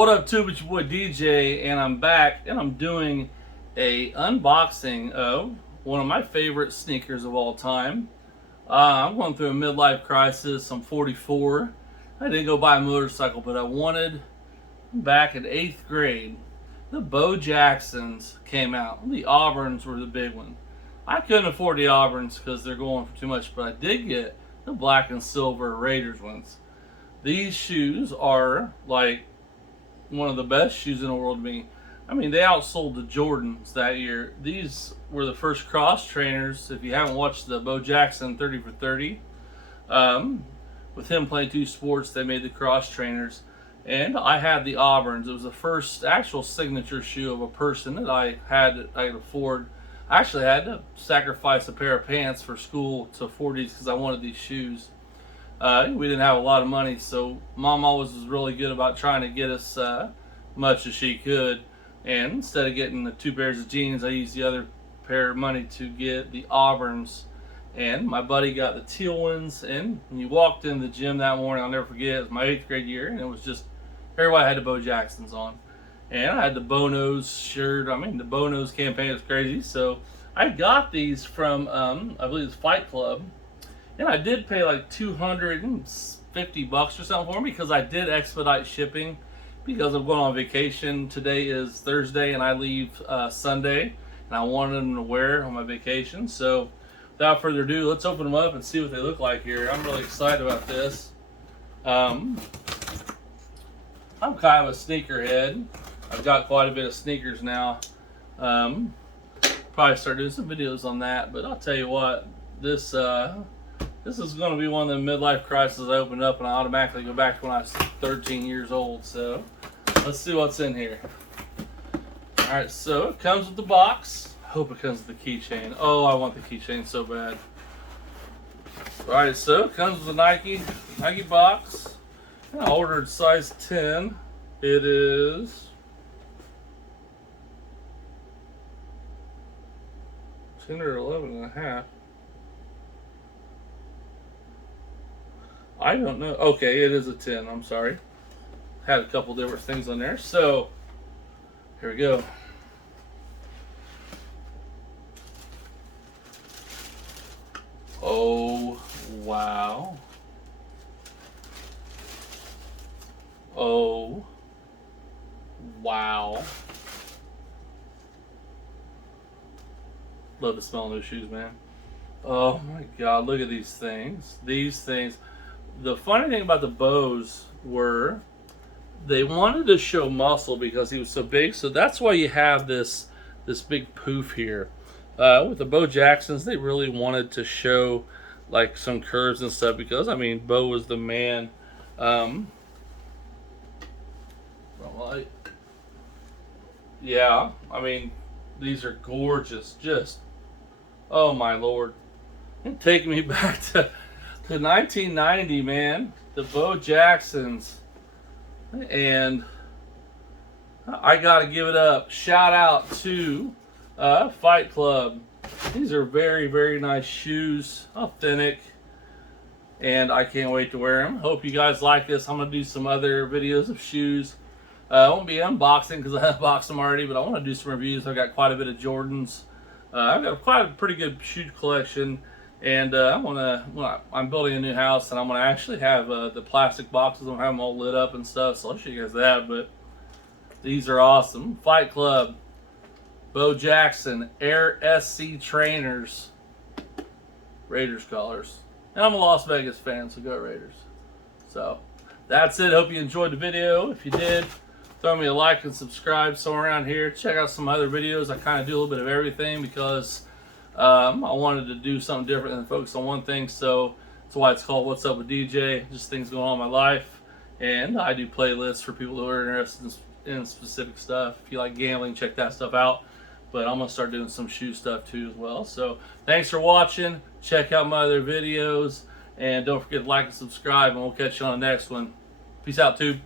What up, tube? It's your boy DJ, and I'm back, and I'm doing a unboxing of one of my favorite sneakers of all time. I'm going through a midlife crisis. I'm 44. I didn't go buy a motorcycle, but I wanted, back in 8th grade, the Bo Jacksons came out. The Auburns were the big one. I couldn't afford the Auburns because they're going for too much, but I did get the black and silver Raiders ones. These shoes are like one of the best shoes in the world to me. I mean, they outsold the Jordans that year. These were the first cross trainers. If you haven't watched the Bo Jackson 30 for 30, with him playing two sports, they made the cross trainers. And I had the Auburns. It was the first actual signature shoe of a person that I could afford. I actually had to sacrifice a pair of pants for school to afford these because I wanted these shoes. We didn't have a lot of money, so Mom always was really good about trying to get us much as she could. And instead of getting the 2 pairs of jeans, I used the other pair of money to get the Auburns. And my buddy got the teal ones. And when you walked in the gym that morning, I'll never forget, it was my 8th grade year, and it was just everybody had the Bo Jacksons on. And I had the BoKnows shirt. I mean, the BoKnows campaign was crazy. So I got these from, I believe it's Fight Club. And I did pay like $250 or something for them because I did expedite shipping because I'm going on vacation. Today is Thursday and I leave Sunday, and I wanted them to wear on my vacation. So without further ado, let's open them up and see what they look like here. I'm really excited about this. I'm kind of a sneakerhead. I've got quite a bit of sneakers now. Probably start doing some videos on that, but I'll tell you what, this is going to be one of the midlife crises I open up and I automatically go back to when I was 13 years old. So let's see what's in here. Alright, so it comes with the box. I hope it comes with the keychain. Oh, I want the keychain so bad. Alright, so it comes with a Nike box. I ordered size 10. It is 10 or 11 and a half. I don't know. Okay, it is a 10. I'm sorry. Had a couple different things on there. So, here we go. Oh, wow. Oh, wow. Love the smell of those shoes, man. Oh my God, look at these things. These things. The funny thing about the Bows were they wanted to show muscle because he was so big. So that's why you have this big poof here. With the Bo Jacksons, they really wanted to show like some curves and stuff because, I mean, Bo was the man. Yeah, I mean, these are gorgeous. Just, oh my Lord. It's taking me back to 1990, man. The Bo Jacksons. And I gotta give it up. Shout out to Fight Club. These are very, very nice shoes. Authentic. And I can't wait to wear them. Hope you guys like this. I'm gonna do some other videos of shoes. I won't be unboxing because I unboxed them already, but I want to do some reviews. I've got quite a bit of Jordans. I've got quite a pretty good shoe collection. And I'm building a new house, and I'm gonna actually have the plastic boxes. I'm gonna have them all lit up and stuff. So I'll show you guys that. But these are awesome. Fight Club, Bo Jackson, Air SC trainers, Raiders colors, and I'm a Las Vegas fan, so go Raiders. So that's it. Hope you enjoyed the video. If you did, throw me a like and subscribe somewhere around here. Check out some other videos. I kind of do a little bit of everything because I wanted to do something different than focus on one thing, so that's why it's called What's Up with DJ. Just things going on in my life, and I do playlists for people who are interested in specific stuff. If you like gambling, check that stuff out. But I'm gonna start doing some shoe stuff too as well. So thanks for watching. Check out my other videos, and don't forget to like and subscribe, and we'll catch you on the next one. Peace out, tube.